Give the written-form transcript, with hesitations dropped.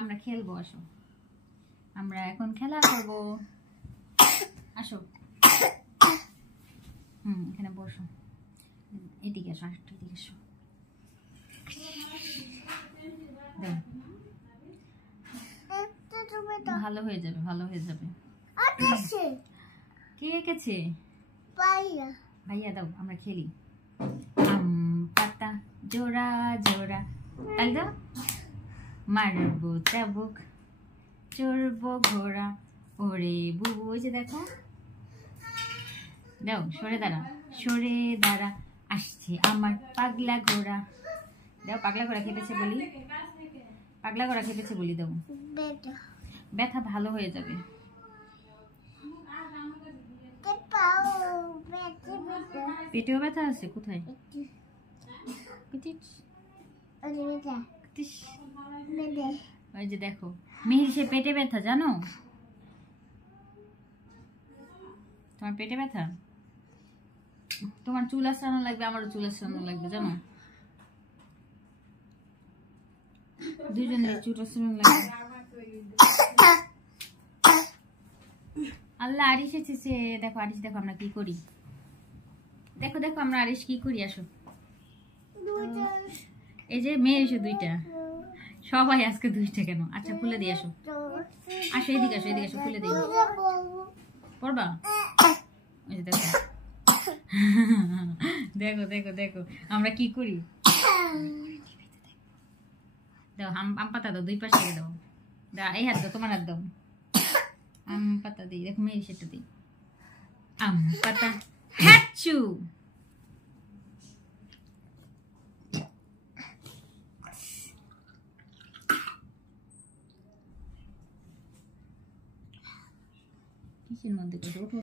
আমরা খেলবো, আসো আমরা এখন খেলা করব। আসো, এখানে বসো, এদিকে আসো, এদিকে আসো। ভালো হয়ে যাবে, ভালো হয়ে যাবে। কে এঁকেছে? ভাইয়া। ভাইয়া দাও, আমরা খেলি। আম পাতা জোড়া জোড়া, তাই দাও। মারবো চাবুক, চড়বো ঘোড়া, ওরে বুবু। ওই যে দেখো, দাও, সরে দাঁড়া, সরে দাঁড়া, আসছে আমার পাগলা ঘোড়া। দাও, পাগলা ঘোড়া খেপেছে বলি, পাগলা ঘোড়া খেপেছে বলি দাও। ব্যথা ভালো হয়ে যাবে। পেটেও ব্যথা আছে? কোথায়? ওই যে দেখো মিহির, সে পেটে ব্যথা, জানো? তোমার পেটে ব্যথা? তোমার চুল আঁচড়ানো লাগবে, আমারও চুল আঁচড়ানো লাগবে, জানো? দুজনের চুল আঁচড়ানো লাগবে। আল্লাহ, আরিশ এসেছে। দেখো আরিশ, দেখো আমরা কি করি। দেখো দেখো আমরা আরিশ কি করি। আসো, এই যে মেয়ে এসে দুইটা, সবাই আজকে দুইটা কেন? আচ্ছা খুলে দিয়ে আসো, আসো এদিকে আসো, এদিকে আসো, খুলে দিই। পড়বা? ওই যে দেখো, দেখো দেখো দেখো আমরা কি করি। দাও আম পাতা দাও, দুই পাশে দাও। দাও, এই হাত দাও, তোমার হাত দাও। আম পাতা দিই, দেখো মেয়ে সেটা দিই। আম পাতা হাচু। কিসের মধ্যে